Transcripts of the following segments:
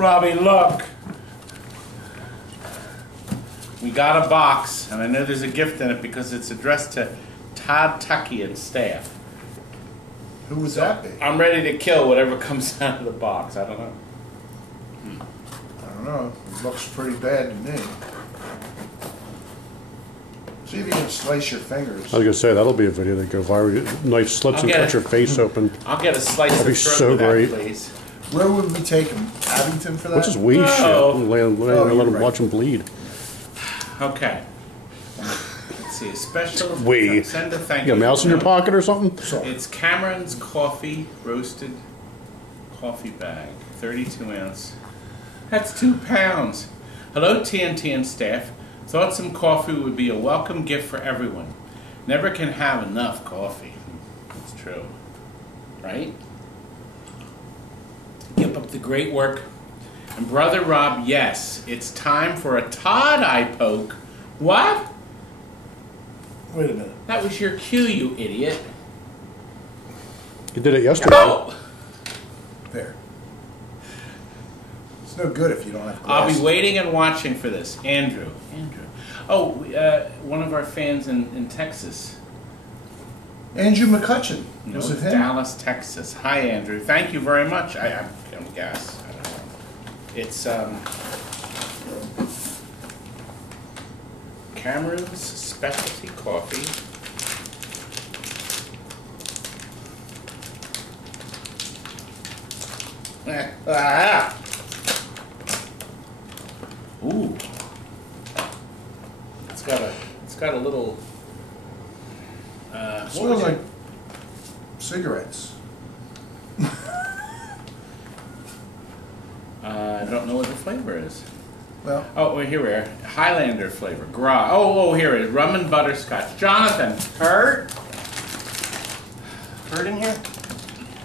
Robbie, look. We got a box, and I know there's a gift in it because it's addressed to Todd Tuckey and staff. Who would that be? I'm ready to kill whatever comes out of the box. I don't know. I don't know. It looks pretty bad to me. See if you can slice your fingers. I was gonna say that'll be a video that go viral. Knife slips and cuts your face open. I'll get a slice That'd of be so great. please. Where would we take him? Abington for that? Which is wee shit. Let him watch him bleed. Okay. Let's see. A special. Wee. Send a thank You got a mouse in your pocket or something? It's Cameron's Coffee roasted coffee bag, 32 ounce. That's 2 pounds. Hello, TNT and staff. Thought some coffee would be a welcome gift for everyone. Never can have enough coffee. That's true. Right? Keep up the great work. And Brother Rob, yes, it's time for a Todd eye poke. What? Wait a minute. That was your cue, you idiot. You did it yesterday. Oh! There. It's no good if you don't have I'll glass. be waiting and watching for this. Andrew. Oh, one of our fans in Texas. Andrew McCutcheon. No, Was it it's him? Dallas, Texas. Hi, Andrew. Thank you very much. I'm guess. I don't know. It's Cameron's Specialty Coffee. Ooh. It's got a little. Smells like cigarettes. I don't know what the flavor is. Well. Oh, well, here we are. Highlander flavor. Oh, here it is. Rum and butterscotch. Jonathan, Kurt in here?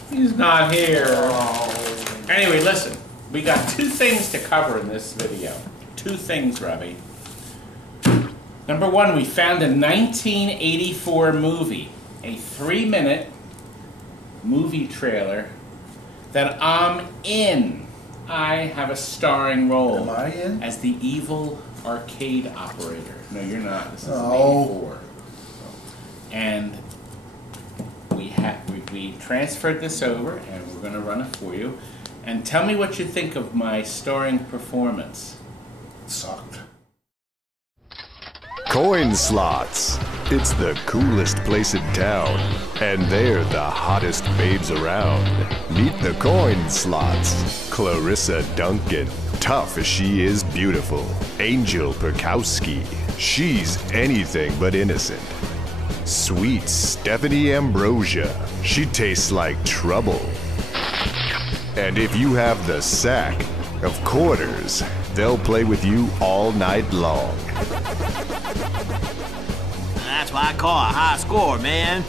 He's not here. Oh. Anyway, listen. We got 2 things to cover in this video. 2 things, Robbie. Number 1, we found a 1984 movie. A 3-minute movie trailer that I'm in. I have a starring role. Am I in? As the evil arcade operator. No, you're not. This is Oh. 84. And we transferred this over, and we're going to run it for you. And tell me what you think of my starring performance. It sucked. Coin slots. It's the coolest place in town, and they're the hottest babes around. Meet the coin slots. Clarissa Duncan, tough as she is beautiful. Angel Perkowski, she's anything but innocent. Sweet Stephanie Ambrosia, she tastes like trouble. And if you have the sack of quarters, they'll play with you all night long. That's what I call a high score, man.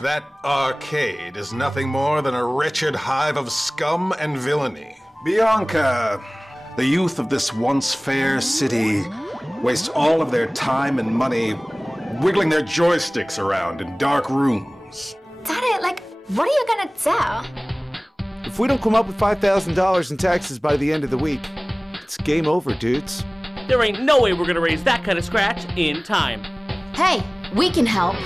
That arcade is nothing more than a wretched hive of scum and villainy. Bianca, the youth of this once fair city, waste all of their time and money wiggling their joysticks around in dark rooms. Daddy, like, what are you gonna do? If we don't come up with $5,000 in taxes by the end of the week, it's game over, dudes. There ain't no way we're gonna raise that kind of scratch in time. Hey, we can help.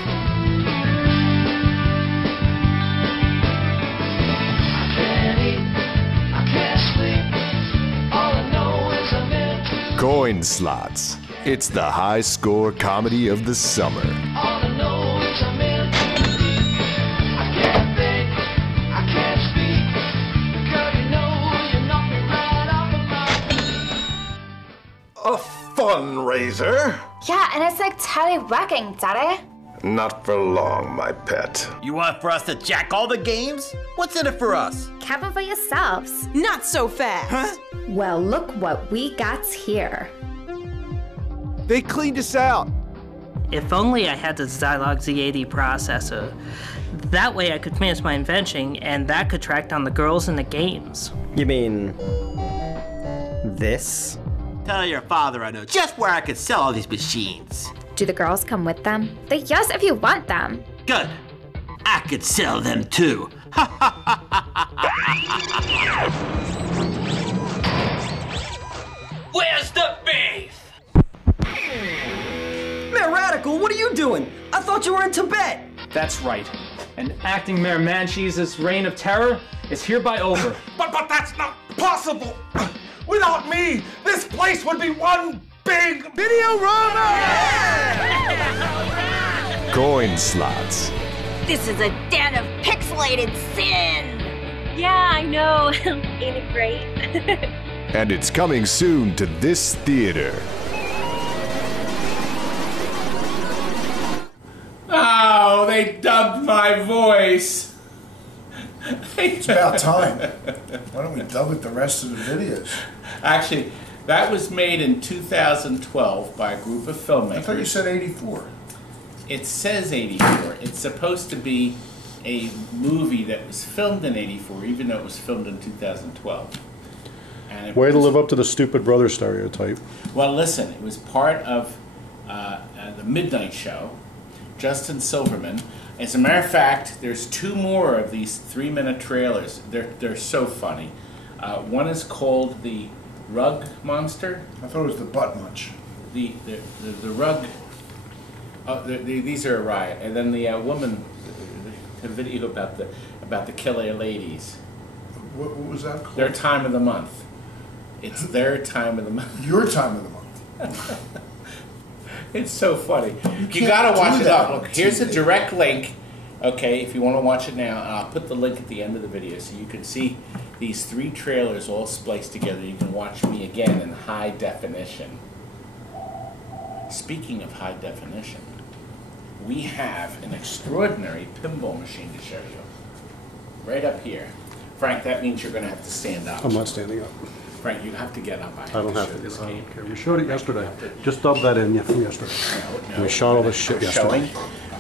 Coin slots. It's the high score comedy of the summer. A fundraiser? Yeah, and it's like tele-wrecking, Daddy. Not for long, my pet. You want for us to jack all the games? What's in it for us? Have it for yourselves. Not so fast. Huh? Well, look what we got here. They cleaned us out. If only I had the Zilog Z80 processor. That way I could finish my invention, and that could track down the girls in the games. You mean this? Tell your father I know just where I could sell all these machines. Do the girls come with them? They're yours if you want them. Good. I could sell them too. Where's the beef? Mayor Radical, what are you doing? I thought you were in Tibet. That's right. And acting Mayor Mancheese's reign of terror is hereby over. But that's not possible! Without me, this place would be one big video-rama! Coin slots. This is a den of pixelated sin! Yeah, I know. Ain't it great? And it's coming soon to this theater. Oh, they dubbed my voice. It's about time. Why don't we dub it the rest of the videos? Actually, that was made in 2012 by a group of filmmakers. I thought you said 84. It says 84. It's supposed to be a movie that was filmed in 84, even though it was filmed in 2012. And Way to live up to the stupid brother stereotype. Well, listen, it was part of the Midnight Show. Justin Silverman. As a matter of fact, there's 2 more of these 3-minute trailers. They're so funny. One is called The Rug Monster. I thought it was The Butt Munch. The rug. These are a riot. And then the woman, the video about the killer ladies. What was that called? Their time of the month. It's their time of the month. Your time of the month. It's so funny. You gotta watch it up. Look, here's a direct link. Okay, if you want to watch it now, I'll put the link at the end of the video so you can see these 3 trailers all spliced together. You can watch me again in high definition. Speaking of high definition, we have an extraordinary pinball machine to show you. Right up here. Frank, that means you're going to have to stand up. I'm not standing up. Frank, you have to get up. I don't have to. This game. Okay, we showed it yesterday. Just dub that in from yesterday. No, we shot all this shit yesterday.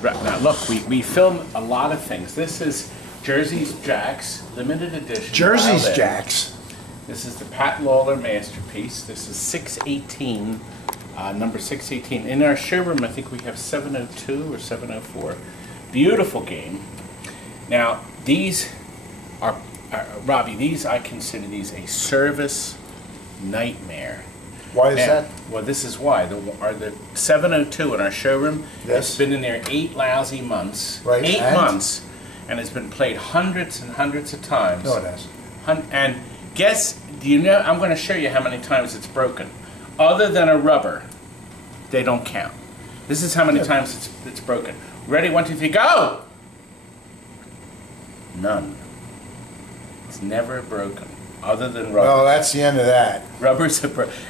Now look, we film a lot of things. This is Jersey's Jacks, limited edition. Jersey's Jacks. This is the Pat Lawler masterpiece. This is 618, number 618. In our showroom, I think we have 702 or 704. Beautiful game. Now, these are, Robbie, I consider these a service nightmare. Why is that? Well, this is why. The 702 in our showroom, yes. It's been in there 8 lousy months. Right. 8 months. And it's been played hundreds and hundreds of times. No, it hasn't. And guess, do you know, I'm going to show you how many times it's broken. Other than a rubber, they don't count. This is how many times it's broken. Ready, 1, 2, 3, go! None. It's never broken. Other than rubber. Well, that's the end of that. Rubber's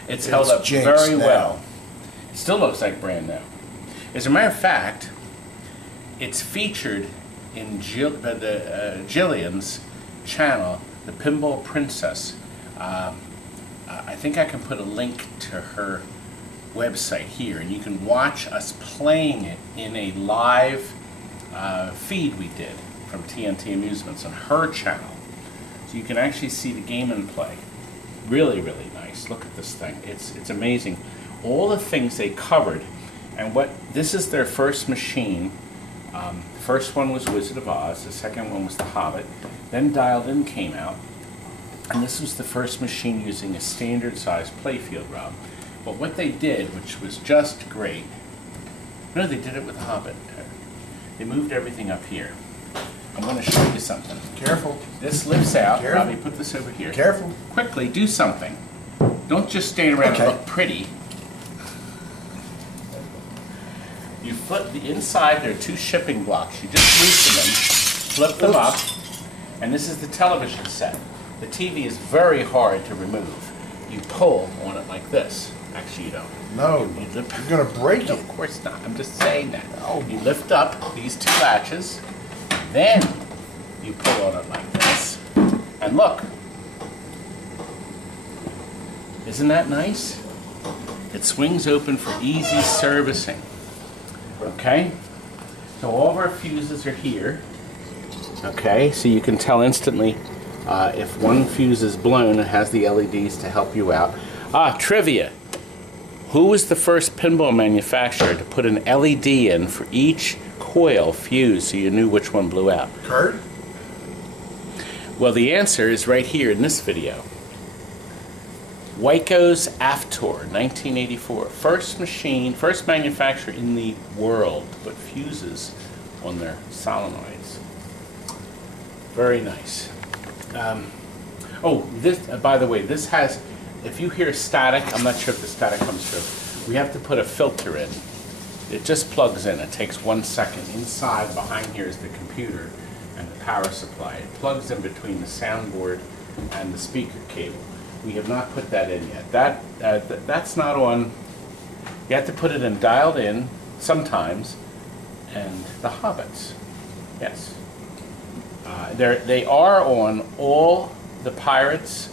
it's held up very well. It still looks like brand new. As a matter of fact, it's featured in Jillian's channel, The Pinball Princess. I think I can put a link to her website here, and you can watch us playing it in a live feed we did from TNT Amusements on her channel. So you can actually see the game in play. Really, really nice. Look at this thing. It's amazing. All the things they covered, and this is their first machine. The first one was Wizard of Oz. The second one was The Hobbit. Then Dialed In came out, and this was the first machine using a standard-sized playfield, Rob. But what they did, which was just great, no, they did it with The Hobbit. They moved everything up here. I'm going to show you something. Careful. This lifts out. Careful. Robbie, put this over here. Careful. Quickly, do something. Don't just stand around and look pretty. You flip the inside. There are 2 shipping blocks. You just loosen them, flip them up, and this is the television set. The TV is very hard to remove. You pull on it like this. Actually, you don't. No, you're going to break it. Of course not. I'm just saying that. Oh. You lift up these 2 latches. Then you pull on it like this, and look. Isn't that nice? It swings open for easy servicing. Okay? So all of our fuses are here. Okay, so you can tell instantly if one fuse is blown, it has the LEDs to help you out. Trivia. Who was the first pinball manufacturer to put an LED in for each coil fuse so you knew which one blew out? Kurt? Well, the answer is right here in this video. Waco's Aftor, 1984. First machine, first manufacturer in the world to put fuses on their solenoids. Very nice. Oh, this, by the way, this has, if you hear static, I'm not sure if the static comes through, we have to put a filter in. It just plugs in. It takes 1 second. Inside, behind here is the computer and the power supply. It plugs in between the soundboard and the speaker cable. We have not put that in yet. That's not on. You have to put it in dialed in sometimes, and the Hobbits. Yes. They are on all the Pirates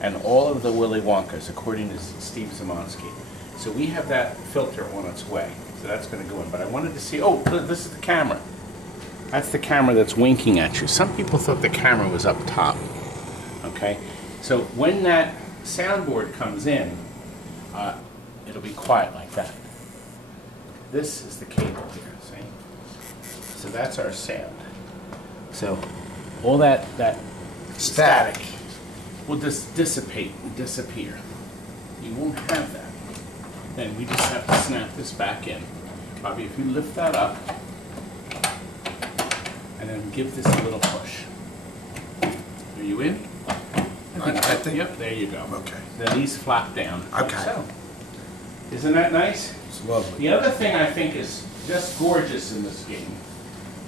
and all of the Willy Wonkas, according to Steve Zimonsky. So we have that filter on its way. So that's going to go in. But I wanted to see, oh, this is the camera. That's the camera that's winking at you. Some people thought the camera was up top. Okay? So when that soundboard comes in, it'll be quiet like that. This is the cable here, see? So that's our sound. So all that static will just dissipate and disappear. You won't have that. Then we just have to snap this back in. Bobby, if you lift that up, and then give this a little push. Are you in? I think. Yep, there you go. Okay. Then these flap down. Okay. Like so. Isn't that nice? It's lovely. The other thing I think is just gorgeous in this game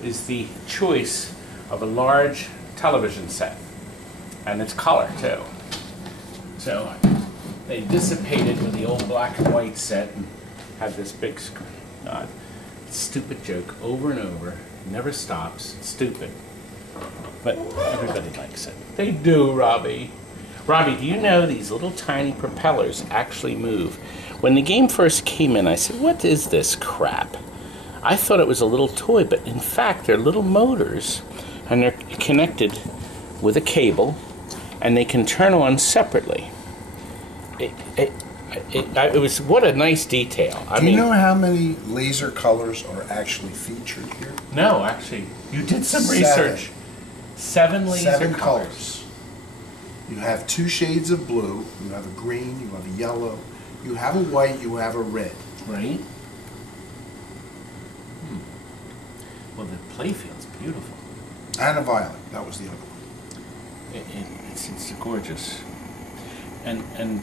is the choice of a large television set. And it's color, too. So they dissipated with the old black and white set and had this big screen. Stupid joke over and over. Never stops. It's stupid. But everybody likes it. They do, Robbie. Robbie, do you know these little tiny propellers actually move? When the game first came in, I said, what is this crap? I thought it was a little toy, but in fact, they're little motors, and they're connected with a cable, and they can turn on separately. It was, what a nice detail. Do you know how many laser colors are actually featured here? No, actually. You did some research. 7 laser colors. You have 2 shades of blue, you have a green, you have a yellow, you have a white, you have a red. Right? Well, the playfield's beautiful. And a violet, that was the other one. It's gorgeous. And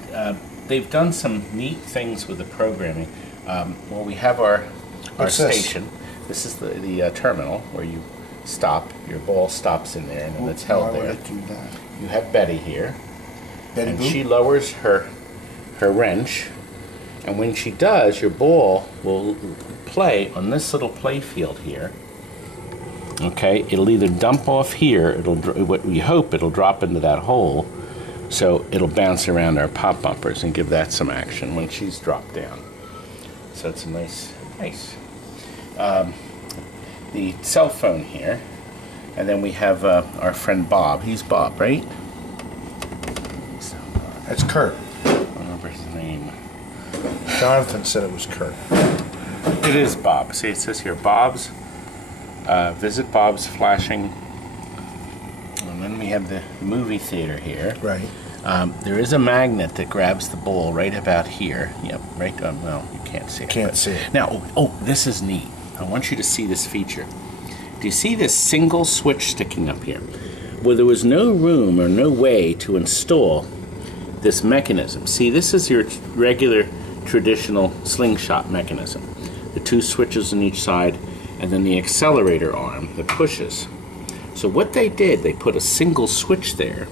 they've done some neat things with the programming. Well, we have our station. This is the terminal where you stop. Your ball stops in there, and then it's held there. Why would it do that? You have Betty here, Betty and Boop? she lowers her wrench, and when she does, your ball will play on this little play field here. Okay, it'll either dump off here. What we hope it'll drop into that hole. So it'll bounce around our pop bumpers and give that some action when she's dropped down. So it's a nice. The cell phone here, and then we have our friend Bob. He's Bob, right? That's Kurt. I don't remember his name. Jonathan said it was Kurt. It is Bob. See, it says here, Bob's. Visit Bob's flashing. And then we have the movie theater here. Right. There is a magnet that grabs the ball right about here. Yep, right on. Well, you can't see it. Can't see it. Now, oh, this is neat. I want you to see this feature. Do you see this single switch sticking up here? Well, there was no room or no way to install this mechanism. See, this is your regular, traditional slingshot mechanism. The 2 switches on each side, and then the accelerator arm that pushes. So what they did, they put a single switch there,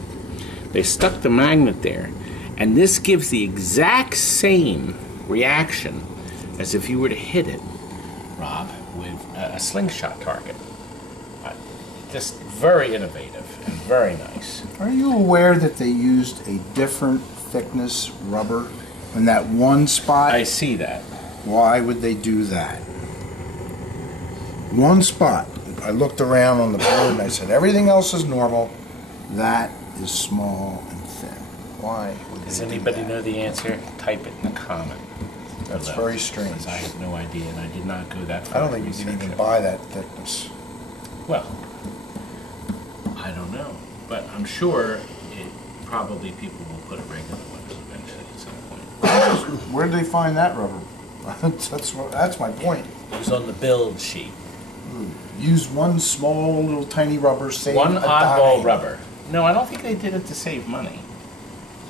they stuck the magnet there, and this gives the exact same reaction as if you were to hit it, Rob, with a slingshot target. Just very innovative and very nice. Are you aware that they used a different thickness rubber in that one spot? I see that. Why would they do that? One spot. I looked around on the board and I said, everything else is normal. That is small and thin. Why would Does they do anybody that? know the answer? Type it in the comment. That's very strange. I have no idea, and I did not go that far. I don't think you can even buy that thickness. Well, I don't know, but I'm sure probably people will put a regular one eventually. Where did they find that rubber? That's my point. It was on the build sheet. Use one small little tiny rubber, save One a oddball dime. rubber. No, I don't think they did it to save money.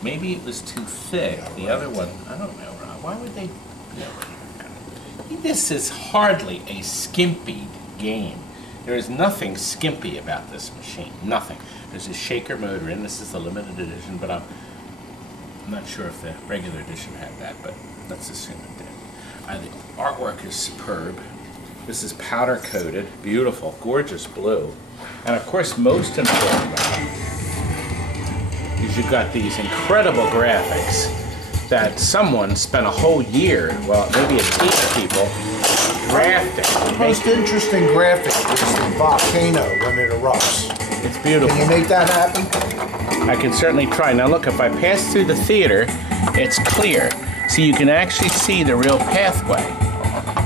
Maybe it was too thick. The other one, I don't know, Rob. Why would they? No. This is hardly a skimpy game. There is nothing skimpy about this machine. Nothing. There's a shaker motor in. This is the limited edition, but I'm not sure if the regular edition had that, but let's assume it did. The artwork is superb. This is powder coated, beautiful, gorgeous blue. And of course, most important is you've got these incredible graphics that someone spent a whole year, well, maybe a team of people, drafting. The most interesting graphic is the volcano when it erupts. It's beautiful. Can you make that happen? I can certainly try. Now look, if I pass through the theater, it's clear. So you can actually see the real pathway.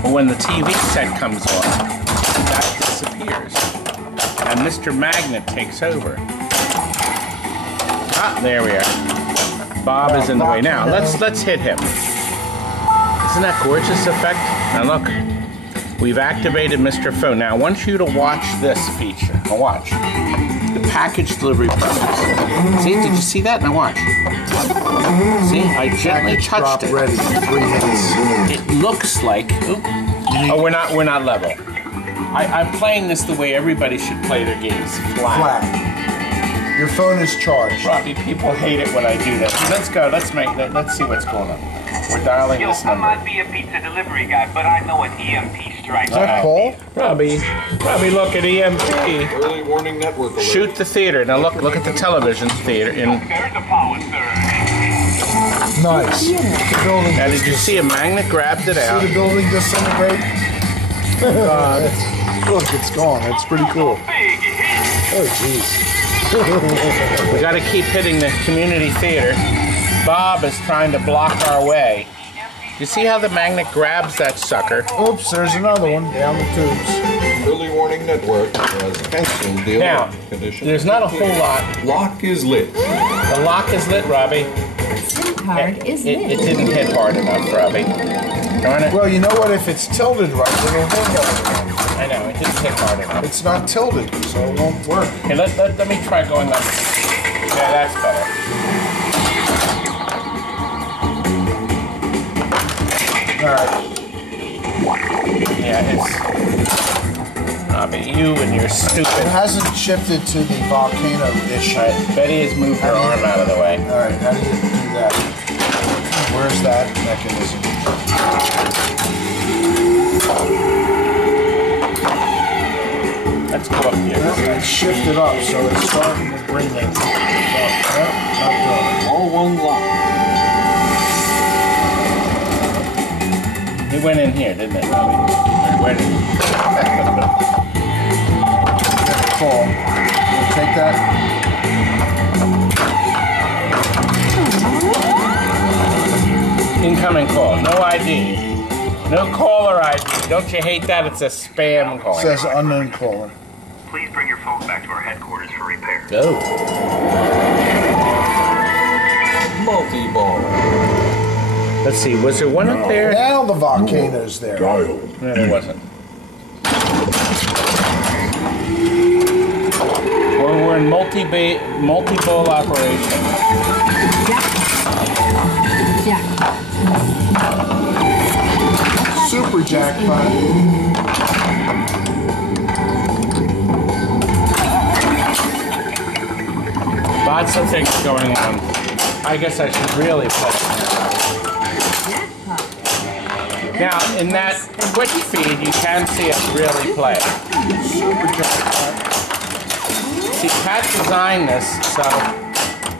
But when the TV set comes on, that disappears. And Mr. Magnet takes over. Ah, there we are. Bob is in the way. Now, let's hit him. Isn't that gorgeous effect? Now look, we've activated Mr. Phone. Now I want you to watch this feature. Now watch. The package delivery process. See, did you see that? Now watch. See, I gently touched it. Ready. 3 minutes. It looks like, oh, we're not level. I'm playing this the way everybody should play their games, flat. Your phone is charged. Robbie, people hate it when I do this. Let's go. Let's see what's going on. We're dialing this number. I might be a pizza delivery guy, but I know an EMP strike. Is that Paul? Robbie, look at EMP. Early warning network alert. Shoot the theater. Now look at the television theater. There's a power surge. Nice. The building. Now did you see a magnet grabbed it out? See the building disintegrate? Look, it's gone. It's pretty cool. Oh, jeez. We got to keep hitting the community theater. Bob is trying to block our way. You see how the magnet grabs that sucker? Oops, there's another one down the tubes. Early warning network has canceled the Now, alert condition. there's not a whole lot. Lock is lit. The lock is lit, Robbie. Card is lit. It didn't hit hard enough, Robbie. Darn it. Well, you know what? If it's tilted right, it'll hit hard enough. I know, it didn't hit hard enough. It's not tilted, so it won't work. Okay, let me try going up. Yeah, that's better. Alright. Yeah, it's... Robbie, you and your stupid... It hasn't shifted to the volcano issue. Alright, Betty has moved her arm out of the way. Alright, how do you do that? Where's that mechanism? Let's go up here. It's shifted up, so it's starting to bring it up. Nope, not doing it. All one lock. It went in here, didn't it, Robbie? Where did it? Call. You take that? Incoming call. No ID. No caller ID. Don't you hate that? It's a spam call. It says unknown caller. Please bring your phone back to our headquarters for repair. Go. Multi-ball. Let's see, was there one up there? Now the volcano's there. Dialed. No, there wasn't. Well, we're in multi-bowl operation. Super jackpot. Lots of things going on. I guess I should really play it now. Now, in that Twitch feed, you can see us really play. Super jackpot. See, Pat designed this so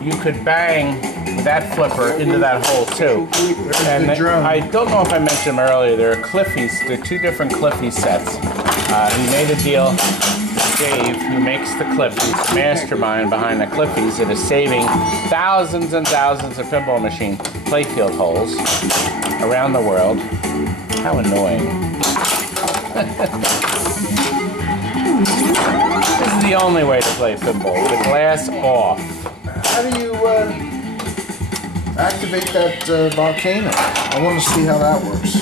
you could bang that flipper into that hole too. And I don't know if I mentioned them earlier, there are Cliffies, there are 2 different Cliffy sets. He made a deal with Dave, who makes the Cliffies, mastermind behind the Cliffies, that is saving thousands and thousands of pinball machine playfield holes around the world. How annoying. This is the only way to play pinball, with the glass off. How do you, activate that volcano. I want to see how that works.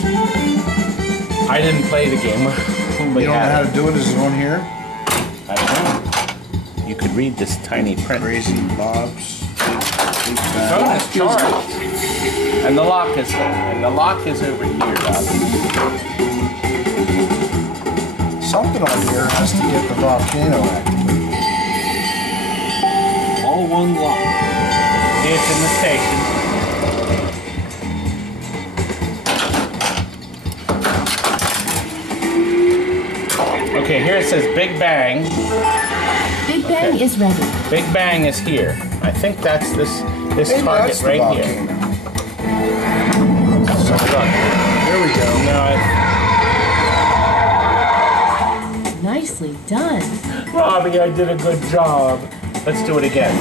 I didn't play the game. You don't know how to do it? Is it on here? I don't know. You could read this tiny print. Crazy Bob's. Phone is charged. And the lock is over here, Bob. Something on here has to get the volcano activated. All one lock. It's in the station. Okay, here it says Big Bang. Big Bang is ready. Big Bang is here. I think that's this Maybe target that's the right volcano. here. There we go. No, Nicely done. Robbie, I did a good job. Let's do it again.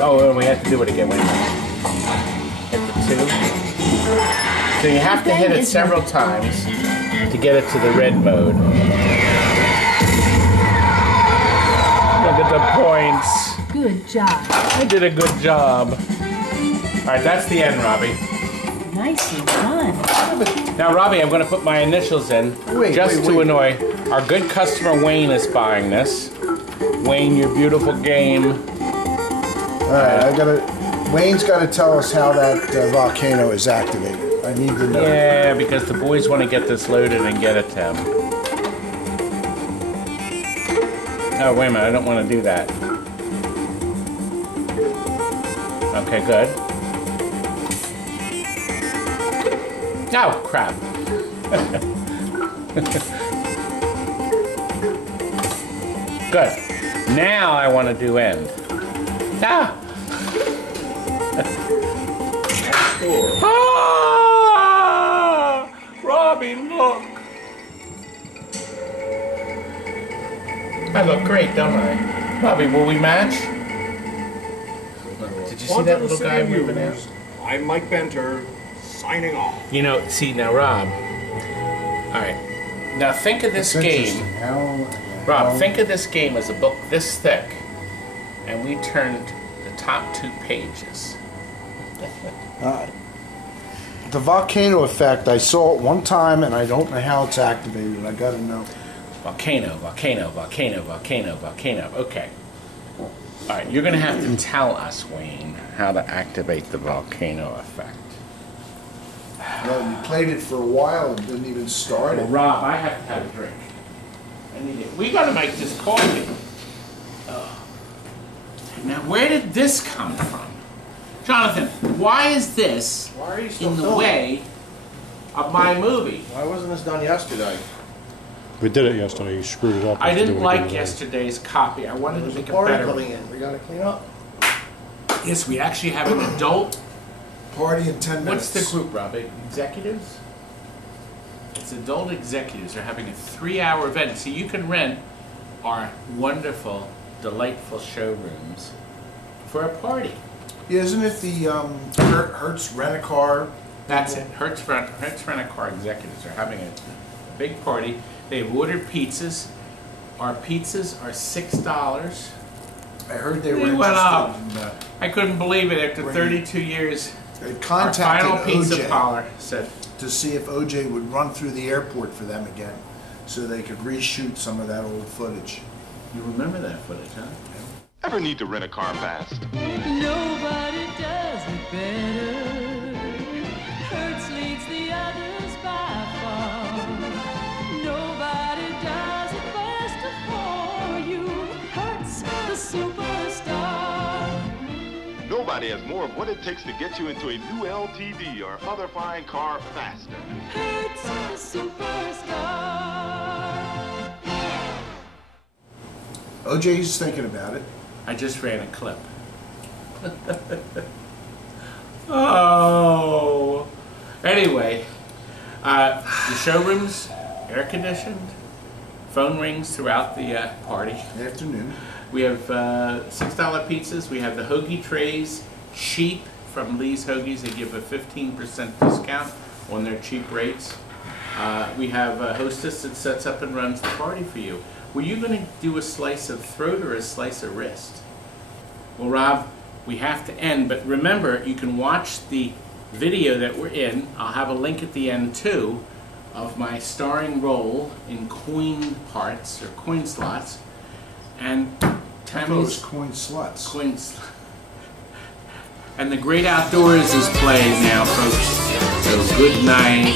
Oh, we have to do it again. Wait a minute. Hit the 2. So you have to hit it several times to get it to the red mode. Look at the points. Good job. I did a good job. All right, that's the end, Robbie. Nicely done. Now, Robbie, I'm going to put my initials in just to annoy. Our good customer Wayne is buying this. Wayne, your beautiful game. All right, Wayne's got to tell us how that volcano is activated. I need to know. Yeah, because the boys want to get this loaded and get it to him. Oh, wait a minute, I don't want to do that. Okay, good. Oh, crap. Good. Now I want to do end. Ah! Ah! Robbie, look! I look great, don't I? Robbie, will we match? Did you see that little guy moving out? I'm Mike Benter, signing off. You know, see now, Rob. All right. Now think of this game. Rob, think of this game as a book this thick, and we turned the top 2 pages. The volcano effect, I saw it one time and I don't know how it's activated. I gotta know. Volcano, volcano, volcano, volcano, volcano. Okay. All right, you're gonna have to tell us, Wayne, how to activate the volcano effect. Well, you played it for a while and didn't even start Well, it. Rob, I have to have a drink. I need it. We gotta make this coffee. Now, where did this come from? Jonathan, why is this in the way of my movie? Why wasn't this done yesterday? We did it yesterday. You screwed it up. I didn't like yesterday's copy. I wanted to make it Party better. coming in. We gotta clean up. Yes, we actually have an adult Party in 10 minutes. What's the group, Robbie? Executives? It's adult executives. They're having a 3-hour event. So you can rent our wonderful, delightful showrooms for a party. Yeah, isn't it the Hertz Rent-A-Car? That's it. Hertz Rent-A-Car executives are having a big party. They've ordered pizzas. Our pizzas are $6. I heard they were They went up. interested in, I couldn't believe it after 32 years. They Our contacted final pizza OJ parlor said to see if OJ would run through the airport for them again, so they could reshoot some of that old footage. You remember that footage, huh? Ever need to rent a car fast? Nobody does it better. Hertz leads the others by far. Nobody does it faster for you. Hertz, the superstar. Nobody has more of what it takes to get you into a new LTD or other fine car faster. Hertz, the superstar. OJ's thinking about it. I just ran a clip. Oh. Anyway, the showroom's air conditioned. Phone rings throughout the party. Afternoon. We have $6 pizzas. We have the hoagie trays, cheap from Lee's Hoagies. They give a 15% discount on their cheap rates. We have a hostess that sets up and runs the party for you. Were you going to do a slice of throat or a slice of wrist? Well, Rob, we have to end. But remember, you can watch the video that we're in. I'll have a link at the end too of my starring role in coin parts or coin slots. And Tammy's coin sluts. And the Great Outdoors is playing now, folks. So good night.